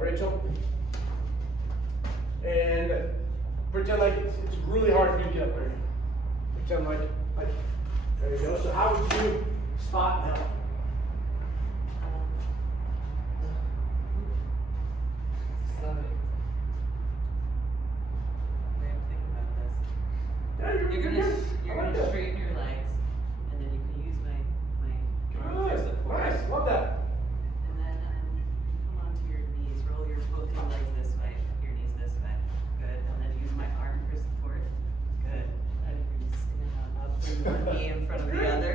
Rachel. And pretend like it's really hard for you to get up there. Pretend like there you go. So how would you spot and help? Yeah, You're gonna straighten your legs, and then you can use my arm for support. Nice, love that. And then come onto your knees. Roll both your legs this way, your knees this way. Good. And then use my arm for support. Good. And you stand up. Bring one knee in front of the other.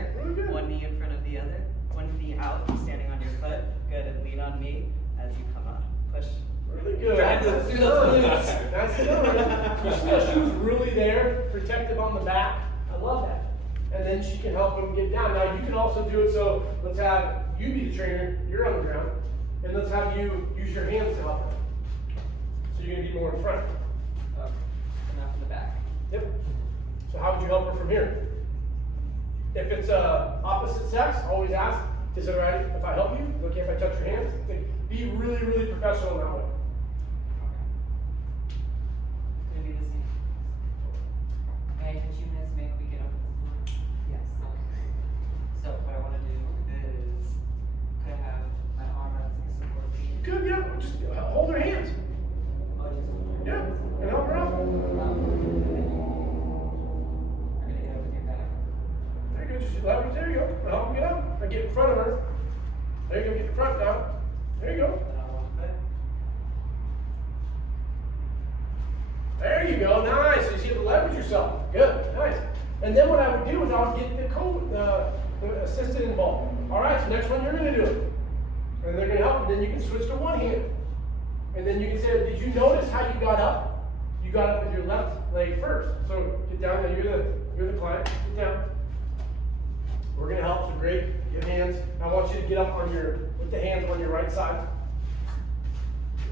One knee in front of the other. One knee out, standing on your foot. Good. And lean on me as you come up. Push. Really good. Drive them through those glutes. That's good. You see how she was really there, protective on the back. I love that. And then she can help him get down. Now you can also do it so let's have you be the trainer, you're on the ground, and let's have you use your hands to help him. So you're gonna be more in front. Up and up in the back. Yep. So how would you help her from here? If it's opposite sex, always ask, is it alright if I help you? Is it okay if I touch your hands? Be really, really professional in that way. Gonna be the same. Okay, did you miss make we get up to the floor? Yes. Okay. So what I want to do is could I have my arm as a support for you? Good, yeah. Just hold her hands. Oh, just Yeah, and help her out. We're gonna get up with your back. There you go, just leverage, there you go. Help her get up. Now get in front of her. There you go, get in front now. There you go. And on one foot. There you go, nice. So you see how to leverage yourself. Good, nice. And then what I would do is I would get the assistant involved. All right, so next one you're gonna do it. And they're gonna help, and then you can switch to one hand. And then you can say, did you notice how you got up? You got up with your left leg first. So get down there, you're the client, get down. We're gonna help, so great, give hands. I want you to get up with the hands on your right side.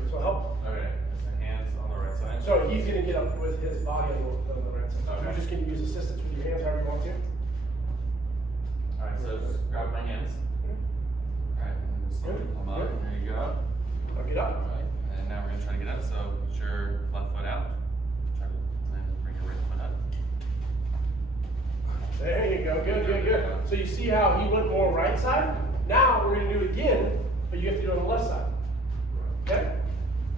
So help. Okay, so hands on the right side. So he's gonna get up with his body on the right side. Okay. You're just gonna use assistance with your hands however you want to. Alright, so just grab my hands. Alright, and just slowly come up. Good. There you go. Now get up. Alright, and now we're gonna try to get up. So put your left foot out. Try to bring your right foot up. There you go, good, good, good. So you see how he went more right side? Now we're gonna do it again, but you have to do it on the left side. Okay?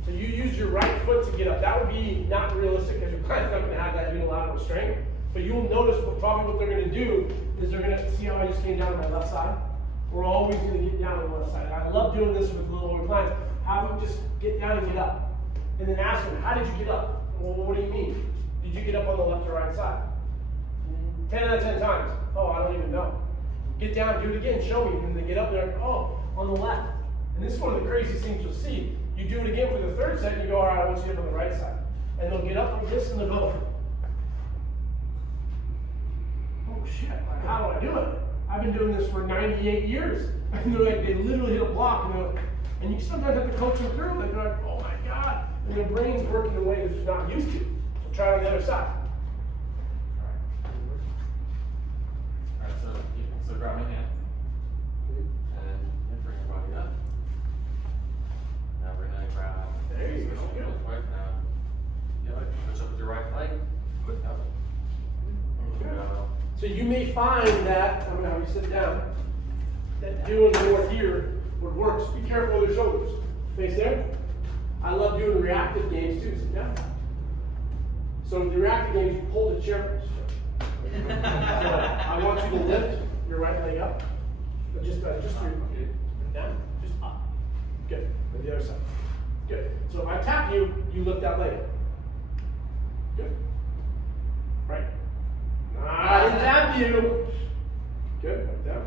So you use your right foot to get up. That would be not realistic because your client's not gonna have that unilateral strength. But you'll notice probably what they're gonna do is they're gonna see how I just came down on my left side. We're always gonna get down on the left side. I love doing this with little older clients. Have them just get down and get up. And then ask them, how did you get up? Well, what do you mean? Did you get up on the left or right side? 10 out of 10 times. Oh, I don't even know. Get down, do it again, show me. And then they get up there, oh, on the left. And this is one of the craziest things you'll see. You do it again for the third set, and you go, all right, I want you to get up on the right side. And they'll get up like this, and they'll go, oh shit, like, how do I do it? I've been doing this for 98 years. And they're like, they literally hit a block, and you sometimes have to coach them through it. They're like, oh my God. And their brain's working in a way that they're not used to. So try it on the other side. Alright, so grab my hand. And bring your body up. Now we're gonna grab. There you go. Switch real quick now. Switch up with your right leg. Yep. There you go. So you may find that, I don't know how you sit down, that doing more here would work. Just be careful with your shoulders. Face there. I love doing reactive games too. Sit down. So in the reactive games, you pull the chair first. So I want you to lift your right leg up. But just your down, just up. Good. And the other side. Good. So if I tap you, you lift that leg. Good. Right. I didn't tap you. Good. Right down.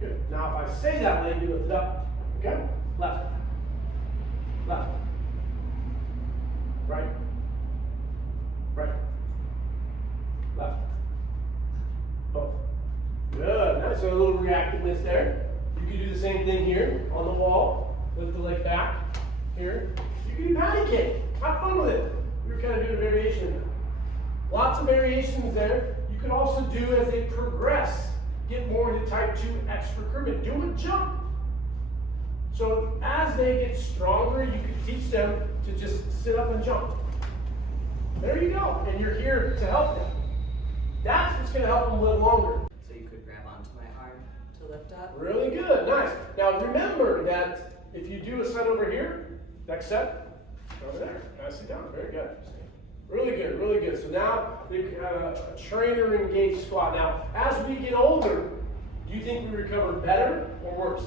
Good. Now if I say that leg, you lift it up. Okay? Left. Left. Right. Right. Left. Both. Good. Nice. So a little reactiveness there. You can do the same thing here on the wall. Lift the leg back. Here. You can do patty cake. Have fun with it. We're kind of doing a variation of that. Lots of variations there. You You could also do as they progress, get more into type 2 extracurricular, do a jump. So as they get stronger, you can teach them to just sit up and jump. There you go, and you're here to help them. That's what's gonna help them live longer. So you could grab onto my arm to lift up? Really good, nice. Now remember that if you do a set over here, next set, over there, nicely done, very good. Really good, really good. So now a trainer engaged squat. Now, as we get older, do you think we recover better or worse?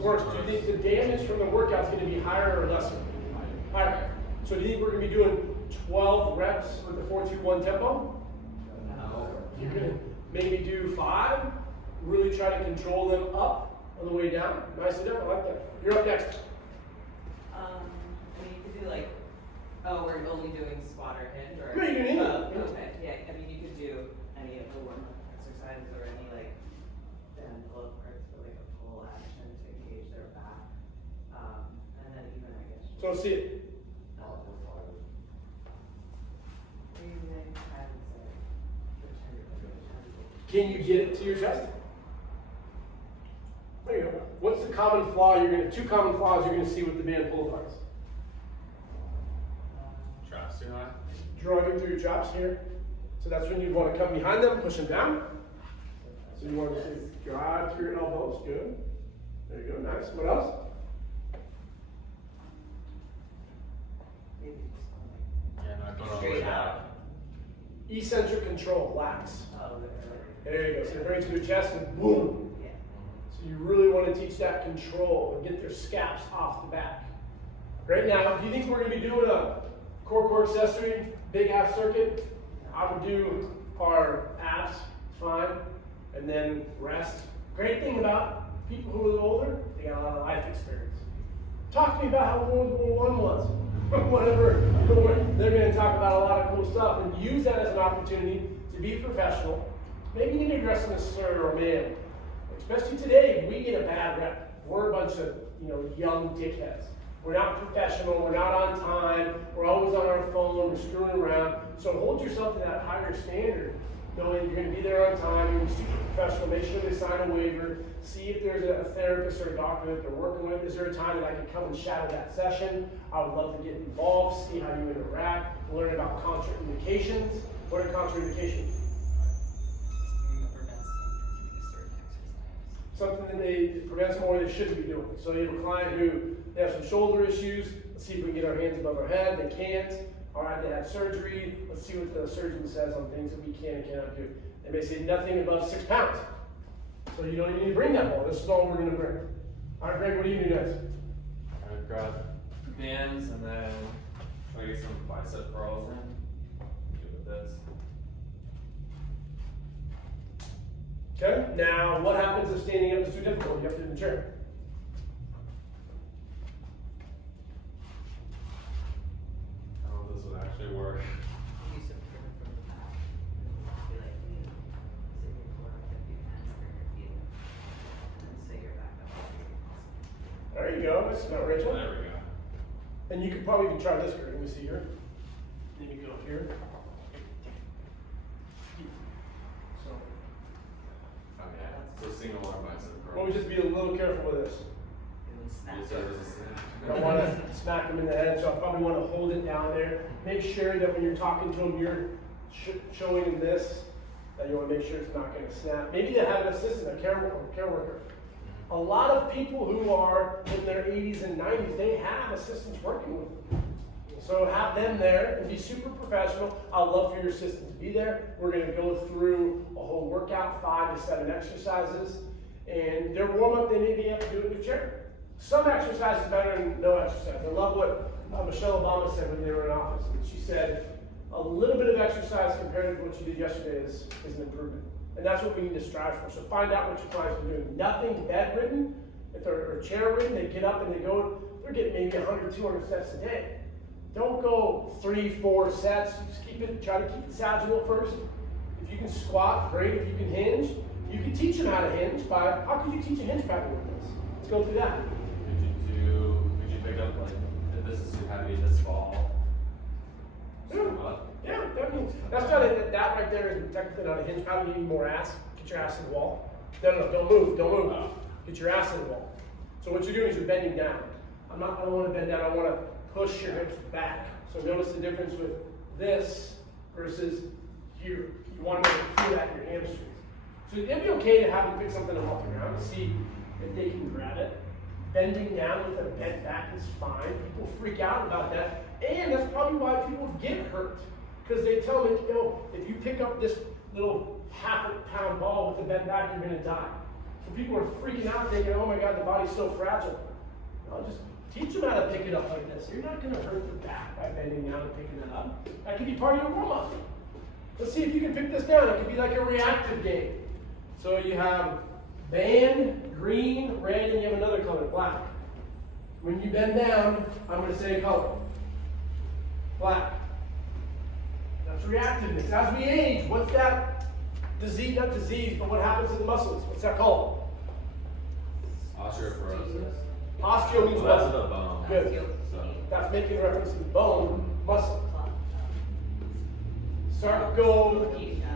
Worse. Do you think the damage from the workout is going to be higher or lesser? Higher. So do you think we're going to be doing 12 reps with the 4-2-1 tempo? No. You can maybe do 5, really try to control them up on the way down. Nicely done, I like that. You're up next. I mean, you could do like, oh, we're only doing squat or hinge, or? No, you can do Oh, it. okay, yeah, I mean, you could do any of the warm-up exercises or any like bend pull parts for like a pull action to engage their back. And then even, I guess. So let's see it. Breathing, hands, Can you get it to your chest? There you go. What's the common flaw two common flaws you're gonna see with the band pull apart? Traps too high. Driving through your traps here. So that's when you want to come behind them, push them down. So you want to drive through your elbows. Good. There you go. Nice. What else? maybe just one Yeah, not going all the way straight down. out. Eccentric control. Lax. Oh, There you go. So bring it to your chest and boom. yeah. So you really want to teach that control and get their scaps off the back. Right now, do you think we're going to be doing a core accessory, big ass circuit? I would do our abs, fine, and then rest. Great thing about people who are a little older, they got a lot of life experience. Talk to me about how World War I was. Whatever. They're going to talk about a lot of cool stuff and use that as an opportunity to be professional. Maybe you need to address them as sir or ma'am. Especially today, we get a bad rep. We're a bunch of young dickheads. We're not professional, we're not on time, we're always on our phone, we're screwing around. So hold yourself to that higher standard, knowing you're going to be there on time, you're going to be super professional, make sure they sign a waiver, see if there's a therapist or a doctor that they're working with. Is there a time that I can come and shadow that session? I would love to get involved, see how you interact, learn about contraindications. What are contraindications? Something that prevents more they shouldn't be doing. So you have a client who they have some shoulder issues. Let's see if we can get our hands above our head. They can't. All right, they have surgery. Let's see what the surgeon says on things that we can and cannot do. They may say nothing above 6 pounds. So you don't even need to bring that ball. This is all we're going to bring. All right, Greg, what do you do next? I would grab bands and then try to get some bicep curls in. Do with this. Okay, now what happens if standing up is too difficult? You have to do the chair. I don't know if this would actually work. You support from the back. Be like, sit your core up, get your hands for your feet. And then sit your back up. There you go. That's about Rachel. There we go. And you could probably even try this, Greg. Let me see here. Then you go here. So, Oh yeah, so single arm bicep curls. well, we just be a little careful with this. It would snap. Yes, sir, this is it. I don't want to smack them in the head, so I probably want to hold it down there. Make sure that when you're talking to them, you're showing them this, that you want to make sure it's not going to snap. Maybe they have an assistant, a care worker. A lot of people who are in their 80s and 90s, they have assistants working with them. So have them there and be super professional. I'd love for your assistant to be there. We're going to go through a whole workout, 5 to 7 exercises. And their warm-up, they may be able to do it in the chair. Some exercise is better than no exercise. I love what Michelle Obama said when they were in office. She said, a little bit of exercise compared to what you did yesterday is an improvement. And that's what we need to strive for. So find out what your clients are doing. Nothing bedridden. If they're chair ridden, they get up and they're getting maybe 100, 200 sets a day. Don't go 3, 4 sets. Just try to keep it sagittal at first. If you can squat, great. If you can hinge, you can teach them how to hinge by, how could you teach a hinge pattern with this? Let's go through that. Could you pick up like, if this is too heavy, this ball? Yeah, that means, that's not it, that right there is technically not a hinge. How do you need more ass? Get your ass in the wall. No, don't move, don't move. Get your ass in the wall. So what you're doing is you're bending down. I don't want to bend down, I want to push your hips back. So notice the difference with this versus here. You want to feel that in your hamstrings. So it'd be okay to have them pick something up off the ground to see if they can grab it. Bending down with a bent back is fine. People freak out about that. And that's probably why people get hurt. Because they tell me, if you pick up this little half-pound ball with a bent back, you're going to die. So people are freaking out thinking, oh my God, the body's so fragile. No, just teach them how to pick it up like this. You're not going to hurt the back by bending down and picking it up. That could be part of your warm-up. Let's see if you can pick this down. It could be like a reactive game. So you have band, green, red, and you have another color, black. When you bend down, I'm going to say a color. Black. That's reactiveness. As we age, what's that disease, not disease, but what happens to the muscles? What's that called? Osteoporosis. Osteo means Well, that's muscle. the bone. Good. That's making reference to the bone, muscle. Sarcopenia.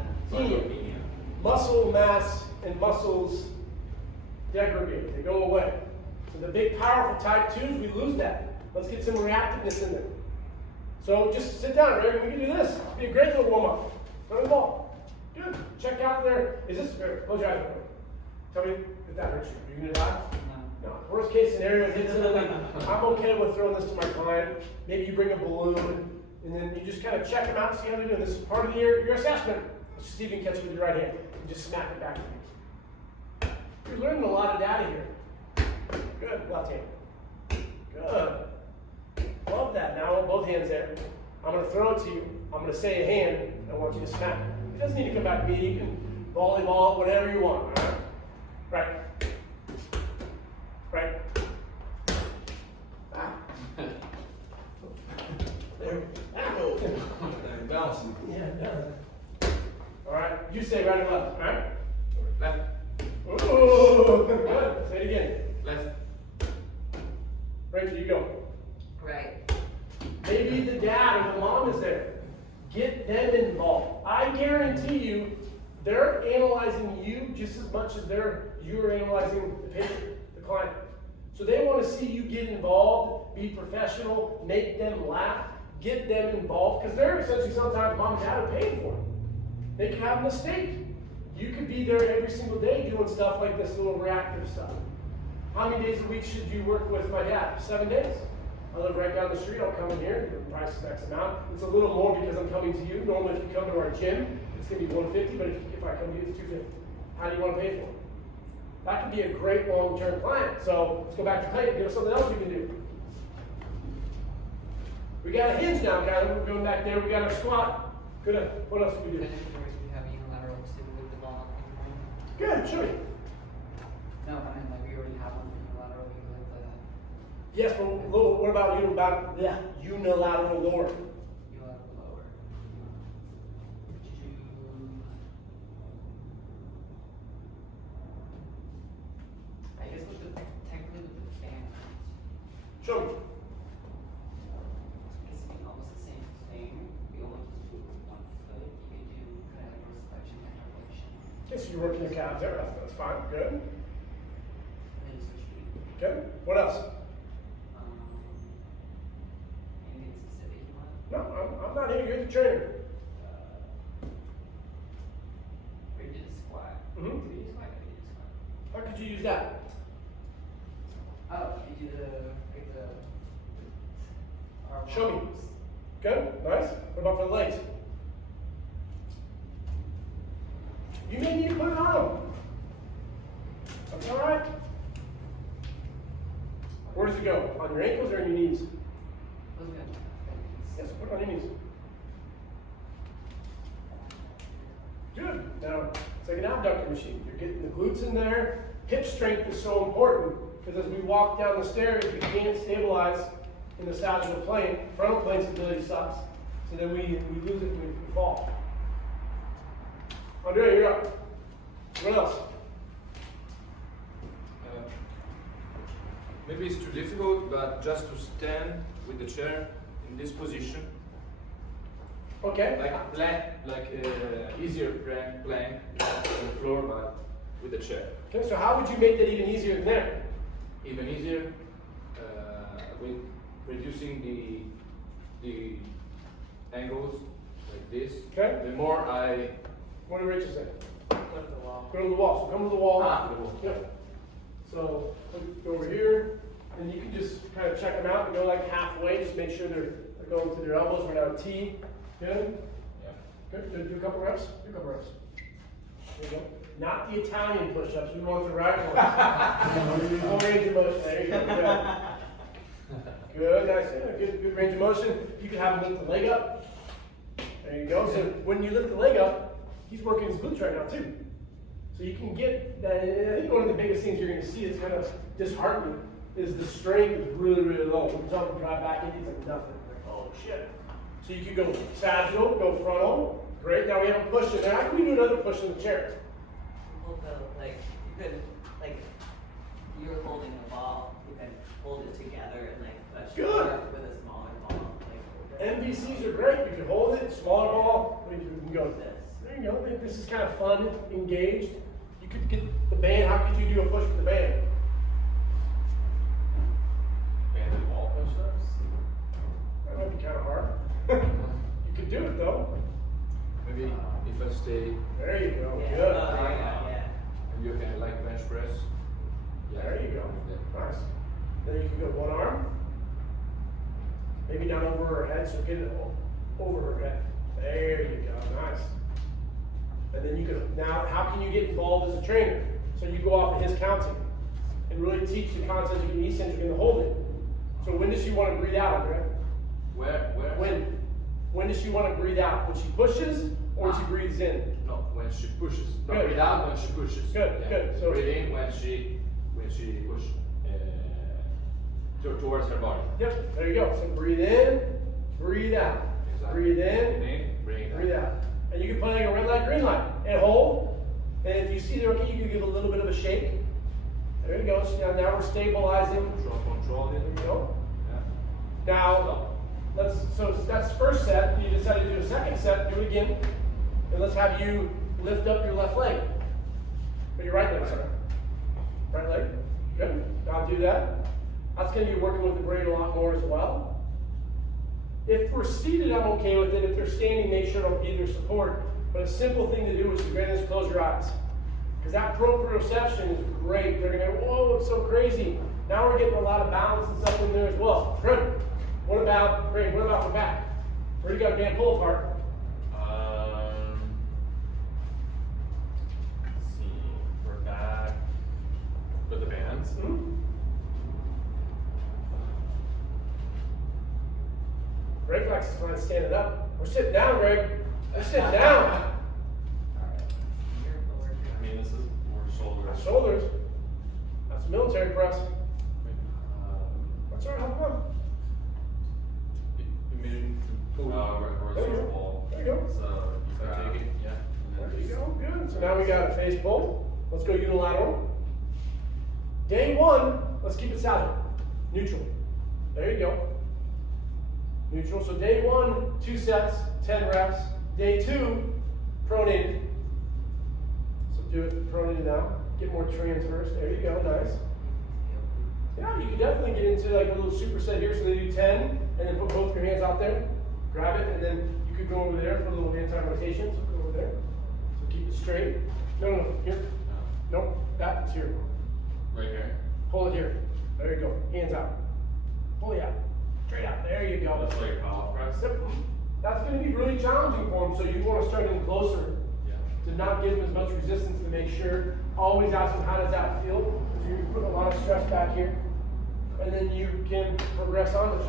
Muscle mass and muscles degrade. They go away. So the big, powerful type 2s, we lose that. Let's get some reactiveness in there. So just sit down, right? We can do this. It'll be a great little warm-up. Throw the ball. Good. Check out there. Is this, close your eyes. Tell me if that hurts you. Are you going to die? No. Worst case scenario, it hits something. I'm okay with throwing this to my client. Maybe you bring a balloon, and then you just kind of check them out, see how they're doing. This is part of your assessment. Let's just see if you can catch it with your right hand. And just smack it back to me. You're learning a lot of data here. Good. Left hand. Good. Love that. Now with both hands there. I'm going to throw it to you. I'm going to say a hand. I want you to smack it. It doesn't need to come back to me. You can volleyball, whatever you want. All right. Right. Ah. There. Ow. Bouncing. Yeah. All right. You say right or left. All right. Left. Ooh. Good. Say it again. Left. Rachel, you go. Right. Maybe the dad or the mom is there. Get them involved. I guarantee you, they're analyzing you just as much as you're analyzing the patient, the client. So they want to see you get involved, be professional, make them laugh, get them involved, because they're essentially sometimes mom and dad are paying for it. They can have a mistake. You could be there every single day doing stuff like this little reactive stuff. How many days a week should you work with my dad? 7 days. I live right down the street. I'll come in here. The price is X amount. It's a little more because I'm coming to you. Normally, if you come to our gym, it's going to be $150, but if I come to you, it's $250. How do you want to pay for it? That could be a great long-term client. So let's go back to Clayton. Give us something else we can do. We got a hinge now, guys. We're going back there. We got our squat. Good. What else do we do? We have unilateral too with the ball. Good. Show me. No, I mean, like we already have one unilateral with the Yes, but what about unilateral lower? unilateral lower. I guess with the technically with the fan, Show me. it's almost the same thing. We only just do it with one foot. You can do kind of like flexion and rotation. Okay, so you're working your calves there. That's fine. Good. And then switch feet. Okay. What else? Anything specific you want? No, I'm not here. You're the trainer. Rigid squat. Mhm. Rigid squat. Rigid squat. How could you use that? Oh, you do the arm Show me. arms. Good. Nice. What about for the legs? You may need to put it on. That's all right. Where does it go? On your ankles or on your knees? Those are good. Yes, put it on your knees. Good. Now, it's like an abductor machine. You're getting the glutes in there. Hip strength is so important because as we walk down the stairs, we can't stabilize in the sagittal plane. Frontal plane stability sucks. So then we lose it when we fall. Andrea, you're up. What else? Maybe it's too difficult, but just to stand with the chair in this position. Okay. Like plank, easier plank on the floor, but with a chair. Okay, so how would you make that even easier than that? Even easier with reducing the angles like this. Okay. The more I What did Rachel say? Go to the wall. Go to the wall. So come to the wall. the wall. Yep. So go over here, and you can just kind of check them out and go like halfway. Just make sure they're going to their elbows. We're now a T. Good. Yeah. Good. Do a couple reps. Do a couple reps. There you go. Not the Italian push-ups. We want the right one. No range of motion. There you go. Good. Good. Nice. Yeah, good range of motion. You can have him lift the leg up. There you go. So when you lift the leg up, he's working his glutes right now too. So you can get that. I think one of the biggest things you're going to see is kind of disheartening is the strength is really, really low. When you drive back in, it's like nothing. Like, oh shit. So you can go sagittal, go frontal. Great. Now we have a push in there. How can we do another push in the chair? We'll go, like, you could, like, you're holding the ball, you can hold it together and like push Good. with a smaller ball. Like, MVCs are great. You can hold it, smaller ball. We can go. this. There you go. I think this is kind of fun, engaged. You could get the band. How could you do a push with the band? Banded wall push-ups. That might be kind of hard. You could do it though. Maybe if I stay, There you go. Yeah. Good. Oh, there you go, yeah. you can like bench press. There you go. Yeah. Nice. Then you can go one arm. Maybe down over her head, so get it over her head. There you go. Nice. And then you can, now, how can you get involved as a trainer? So you go off of his counting and really teach the concepts you need since you're going to hold it. So when does she want to breathe out, Greg? Where? When does she want to breathe out? When she pushes or when she breathes in? No, when she pushes. No, Good. breathe out when she pushes. Good, good. So- breathe in when she pushes towards her body. Yep, there you go. So breathe in, breathe out. Exactly. Breathe in, breathe out. And you can play like a red light, green light, and hold. And if you see they're okay, you can give a little bit of a shake. There you go. So now we're stabilizing. Control There it. you go. Yeah. Now, so that's first set. You decided to do a second set. Do it again. And let's have you lift up your left leg. Or your right leg, sorry. Right leg. Good. Now do that. That's going to be working with the brain a lot more as well. If we're seated, I'm okay with it. If they're standing, make sure to either support. But a simple thing to do is to close your eyes. Because that proprioception is great. They're going to go, whoa, it's so crazy. Now we're getting a lot of balance and stuff in there as well. Good. What about the back? Where you got a band pull apart? Let's see. We're back with the bands. Mm-hmm. Greg likes to find standing up. We're sitting down, Greg. We're sitting down. Alright. Here, forward. I mean, this is more shoulders. Shoulders. That's a military press. That's all right, hop on. Horizontal wall. There you go. So you grab Take it. yeah. And There you then go, good. So now we got a face pull. Let's go unilateral. Day one, let's keep it sagittal. Neutral. There you go. Neutral. So day one, 2 sets, 10 reps. Day two, pronated. So do it pronated now. Get more transverse. There you go, nice. Yeah, you can definitely get into like a little superset here. So they do 10, and then put both your hands out there. Grab it, and then you could go over there for a little anti-rotation. So go over there. So keep it straight. No, here. Nope, that's here. right here. Pull it here. There you go. Hands out. Pull it out. Straight out. There you go. That's like power press. Yep. That's going to be really challenging for him, so you want to start getting closer Yeah. to not give him as much resistance to make sure. Always ask him, how does that feel? So you're putting a lot of stress back here. And then you can progress on it.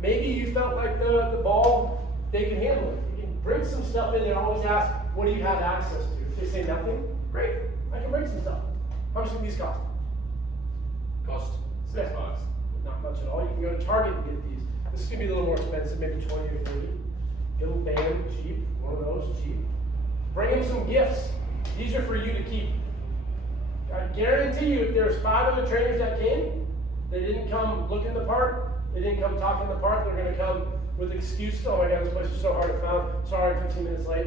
Maybe you felt like the ball, they can handle it. You can bring some stuff in and always ask, what do you have access to? If they say nothing, great, I can bring some stuff. How much do these cost? Cost. $6. Not much at all. You can go to Target and get these. This is going to be a little more expensive, maybe 20 or 30. Get a little band, cheap, one of those, cheap. Bring in some gifts. These are for you to keep. I guarantee you, if there's 5 other trainers that came, they didn't come looking the part, they didn't come talking the part, they're going to come with excuses. Oh my God, this place is so hard to find. Sorry, 15 minutes late.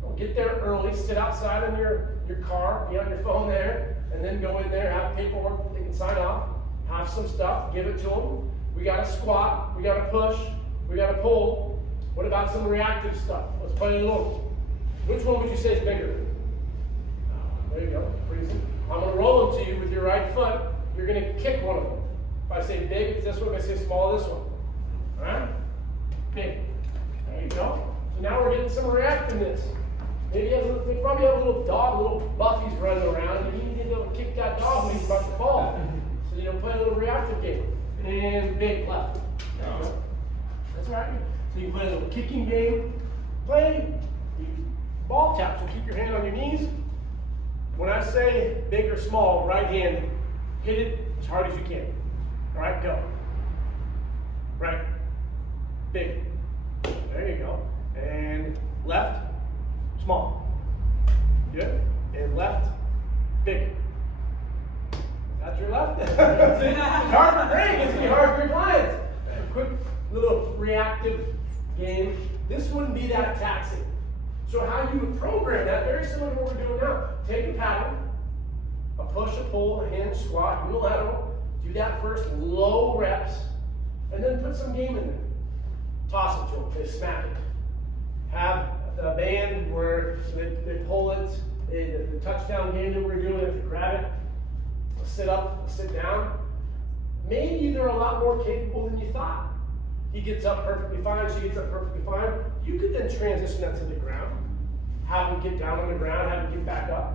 Well, get there early, sit outside in your car, be on your phone there, and then go in there, have paperwork they can sign off, have some stuff, give it to them. We got to squat, we got to push, we got to pull. What about some reactive stuff? Let's play a little. Which one would you say is bigger? There you go, pretty easy. I'm going to roll them to you with your right foot. You're going to kick one of them. If I say big, it's this one. If I say small, this one. All right? Big. There you go. So now we're getting some reactiveness. Maybe they probably have a little dog, little buffies running around, and you need to be able to kick that dog when he's about to fall. So play a little reactive game. And big left. That's right. So you play a little kicking game. Play ball taps. So keep your hand on your knees. When I say big or small, right hand, hit it as hard as you can. All right, go. Right. Big. There you go. And left, small. Good. And left, big. That's your left. It's hard for Greg. It's going to be hard for your clients. A quick little reactive game. This wouldn't be that taxing. So how you would program that, very similar to what we're doing now. Take a pattern, a push, a pull, a hinge, squat, unilateral. Do that first, low reps, and then put some game in there. Toss it to them, they smack it. Have the band where they pull it, the touchdown game that we're doing, if you grab it, sit up, sit down. Maybe they're a lot more capable than you thought. He gets up perfectly fine, she gets up perfectly fine. You could then transition that to the ground. Have them get down on the ground, have them get back up.